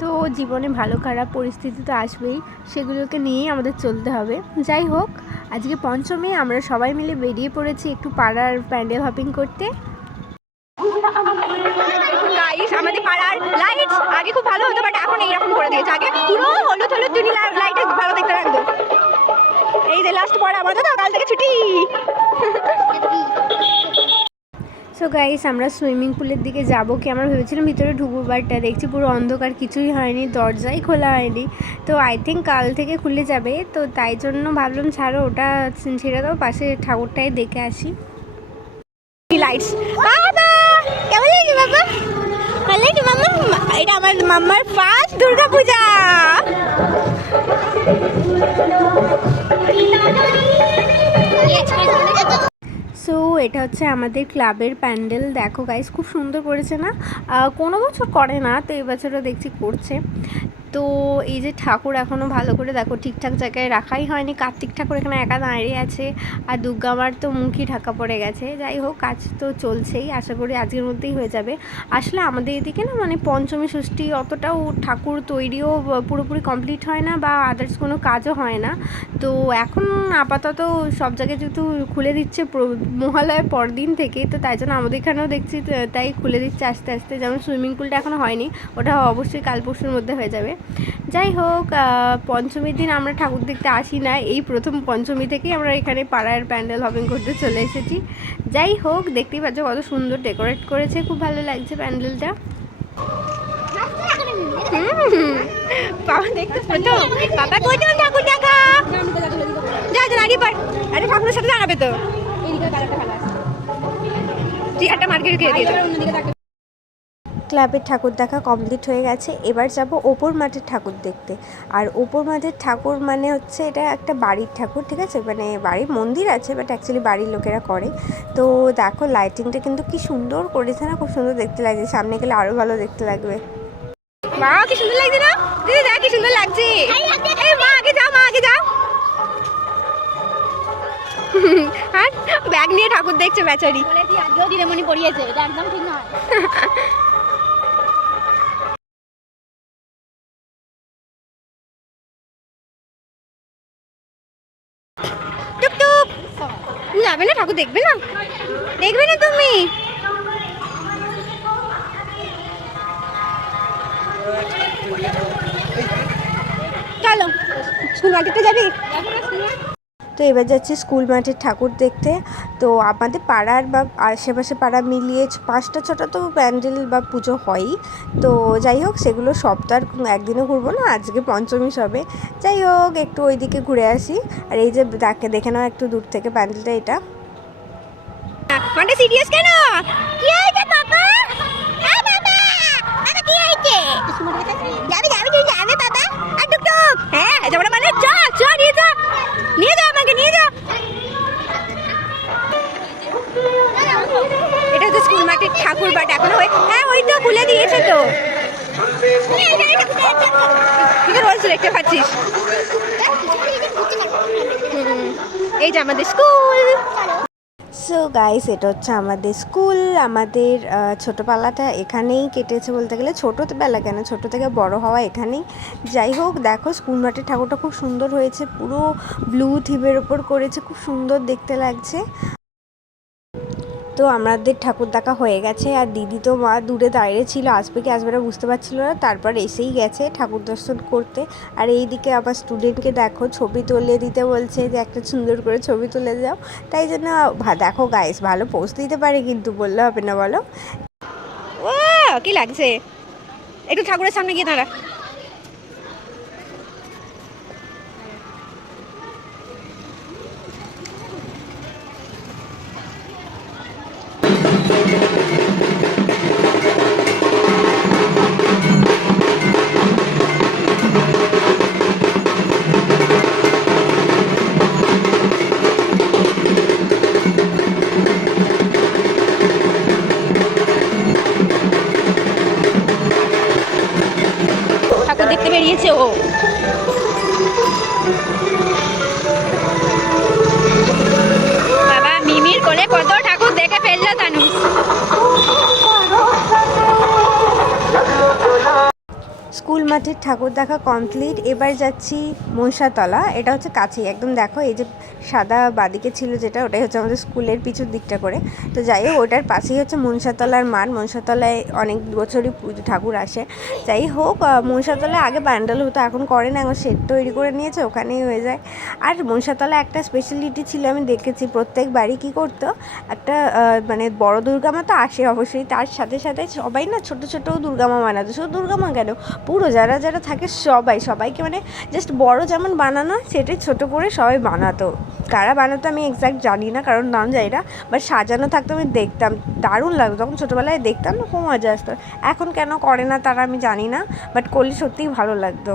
তো জীবনে ভালো খারাপ পরিস্থিতি তো আসবেই, সেগুলোকে নিয়েই আমাদের চলতে হবে। যাই হোক, আজকে পঞ্চমী আমরা সবাই মিলে বেরিয়ে পড়েছি একটু পাড়ার প্যান্ডেল হপিং করতে। আমাদের পাড়ার লাইট আগে খুব ভালো হতো, বাট এখন এইরকম করে দিয়েছে। আগে পুরো হলুদ হলুদ চুনি লাইটে ভালো দেখতে লাগতো। এই যে লাস্ট পড়া আমাদের, তো কাল থেকে ছুটি। সো গাইস, আমরা সুইমিং পুলের দিকে যাবো কি আমরা ভেবেছিলাম ভিতরে ঢুকবো, বাট দেখছি পুরো অন্ধকার, কিছুই হয়নি, দরজাই খোলা হয়নি। তো আই থিঙ্ক কাল থেকে খুলে যাবে, তো তাই জন্য ভাবলাম ছাড়ো ওটা ছেড়ে দাও, পাশে ঠাকুরটাই দেখে আসি। লাইটস কেমন লাগে বাবা? ভালো লাগে মাম্মা? এটা আমার মাম্মার ফার্স্ট দুর্গা পূজা। সো এটা হচ্ছে আমাদের ক্লাবের প্যান্ডেল। দেখো গাইস, খুব সুন্দর করেছে না? কোনো বছর করে না, তো এই বছরও দেখছি করছে। তো এই যে ঠাকুর এখনও ভালো করে দেখো ঠিকঠাক জায়গায় রাখাই হয়নি। কার্তিক ঠাকুর এখানে একা দাঁড়িয়ে আছে, আর দুর্গা মার তো মুখই ঢাকা পড়ে গেছে। যাই হোক, কাজ তো চলছেই, আশা করি আজকের মধ্যেই হয়ে যাবে। আসলে আমাদের এদিকে না মানে পঞ্চমী ষষ্ঠী অতটাও ঠাকুর তৈরিও পুরোপুরি কমপ্লিট হয় না, বা আদার্স কোনো কাজও হয় না। তো এখন আপাতত সব জায়গায় যেহেতু খুলে দিচ্ছে মহালয়ার পরদিন থেকে, তো তাই জন্য আমাদের এখানেও দেখছি তাই খুলে দিচ্ছে আস্তে আস্তে। যেমন সুইমিং পুলটা এখনও হয়নি, ওটা অবশ্যই কাল পরশুর মধ্যে হয়ে যাবে। যাই হোক, পঞ্চমীর দিন আমরা ঠাকুর দেখতে আসি না, এই প্রথম পঞ্চমী থেকেই আমরা এখানে পাড়ার প্যান্ডেল হপিং করতে চলে এসেছি। যাই হোক, দেখতেই পাচ্ছ কত সুন্দর ডেকোরেট করেছে, খুব ভালো লাগছে প্যান্ডেলটা। বাবা দেখতে ছোট, বাবা কোথাও ঠাকুর দেখা যা যা দাঁড়িয়ে পার। আরে ঠাকুরের সাথে দাঁড়াবে তো, একটা মার্কেট খেয়ে দিয়ে। ক্লাবের ঠাকুর দেখা কমপ্লিট হয়ে গেছে, এবার যাব ওপর মাঠের ঠাকুর দেখতে। আর ওপর মাঠের ঠাকুর মানে হচ্ছে এটা একটা বাড়ির ঠাকুর, ঠিক আছে? মানে বাড়ির মন্দির আছে, বাট অ্যাকচুয়ালি বাড়ির লোকেরা করে। তো দেখো লাইটিংটা কিন্তু কি সুন্দর করেছে না, খুব সুন্দর দেখতে লাগছে। সামনে গেলে আরও ভালো দেখতে লাগবে। মা কি সুন্দর লাগছে না দিদি? দেখ কি সুন্দর লাগছে। মা আগে যাও, মা আগে যাও। আর ব্যাগ নিয়ে ঠাকুর দেখছে বেচারি। আগেও দিদিমণি পড়িয়েছে, এটা একদম ঠিক নয়। যাবে না ঠাকুর দেখবে না? দেখবে না তুমি? চলো স্কুল মাঠে যাবি। তো এবার যাচ্ছি স্কুল মাঠের ঠাকুর দেখতে। তো আমাদের পাড়ার বা আশেপাশে পাড়া মিলিয়ে 5টা 6টা তো প্যান্ডেল বা পুজো হয়ই। তো যাই হোক, সেগুলো সব তো আর একদিনও ঘুরবো না, আজকে পঞ্চমী সবে। যাই হোক, একটু ওইদিকে ঘুরে আসি। আর এই যে দেখে নাও একটু দূর থেকে প্যান্ডেলটা, এটা মানে সিরিয়াস কেন? কি হয়েছে বাবা? হ্যাঁ বাবা, বাবা কি হয়েছে? যাবে যাবে, তুই যাবে বাবা? আর টুকটুক, হ্যাঁ যাবো না মানে? চল চল, নিয়ে যা, নিয়ে যা আমাকে, নিয়ে যা। এটা হচ্ছে স্কুল মাঠের ঠাকুর, বাট এখনো হ্যাঁ ওই তো খুলে দিয়েছে তো। তুই তো রোজ দেখতে পাচ্ছিস। এই যে আমাদের স্কুল। সো গাইস, এটা হচ্ছে আমাদের স্কুল। আমাদের ছোটোবেলাটা এখানেই কেটেছে বলতে গেলে। ছোটোবেলা কেন, ছোটো থেকে বড় হওয়া এখানেই। যাই হোক, দেখো স্কুল মাঠের ঠাকুরটা খুব সুন্দর হয়েছে, পুরো ব্লু থিমের ওপর করেছে, খুব সুন্দর দেখতে লাগছে। তো আমাদের ঠাকুর দেখা হয়ে গেছে, আর দিদি তো মা দূরে দাঁড়িয়ে ছিল, আসবে কি আসবে না বুঝতে পারছিল না, তারপর এসেই গেছে ঠাকুর দর্শন করতে। আর এইদিকে আবার স্টুডেন্টকে দেখো ছবি তুলে দিতে বলছে, যে একটা সুন্দর করে ছবি তুলে দাও। তাই জন্য দেখো গাইস, ভালো পোজ দিতে পারে, কিন্তু বললে হবে না বলো। ও কি লাগছে, একটু ঠাকুরের সামনে গিয়ে দাঁড়া। দেখতে বেরিয়েছে ও। বাবা মিমির কোলে কত ঠাকুর দেখে ফেললো তানুষ। স্কুল মাঠের ঠাকুর দেখা কমপ্লিট। এবার যাচ্ছি মহিষাতলা, এটা হচ্ছে কাছেই একদম। দেখো এই যে সাদা বাদিকে ছিল যেটা, ওটাই হচ্ছে আমাদের স্কুলের পিছুর দিকটা করে। তো যাই হোক, ওটার পাশেই হচ্ছে মনসাতলার মাঠ। মনসাতলায় অনেক বছরই পুজো ঠাকুর আসে। যাই হোক, মনসাতলায় আগে প্যান্ডেল হতো, এখন করে না, এখন শেড তৈরি করে নিয়েছে, ওখানেই হয়ে যায়। আর মনসাতলায় একটা স্পেশালিটি ছিল, আমি দেখেছি প্রত্যেক বাড়ি কী করতো, একটা মানে বড় দুর্গামা তো আসে অবশ্যই, তার সাথে সাথে সবাই না ছোটো ছোটো দুর্গামা বানাতো। শুধু দুর্গামা কেন, পুরো যারা যারা থাকে সবাইকে মানে জাস্ট বড় যেমন বানানো সেটাই ছোট করে সবাই বানাতো। কারা বানাতো আমি এক্স্যাক্ট জানি না, কারণ নাম জানি না, বাট সাজানো থাকতো, আমি দেখতাম, দারুণ লাগতো তখন ছোটোবেলায় দেখতাম না, খুব মজা আসতো। এখন কেন করে না তারা আমি জানি না, বাট করলে সত্যিই ভালো লাগতো।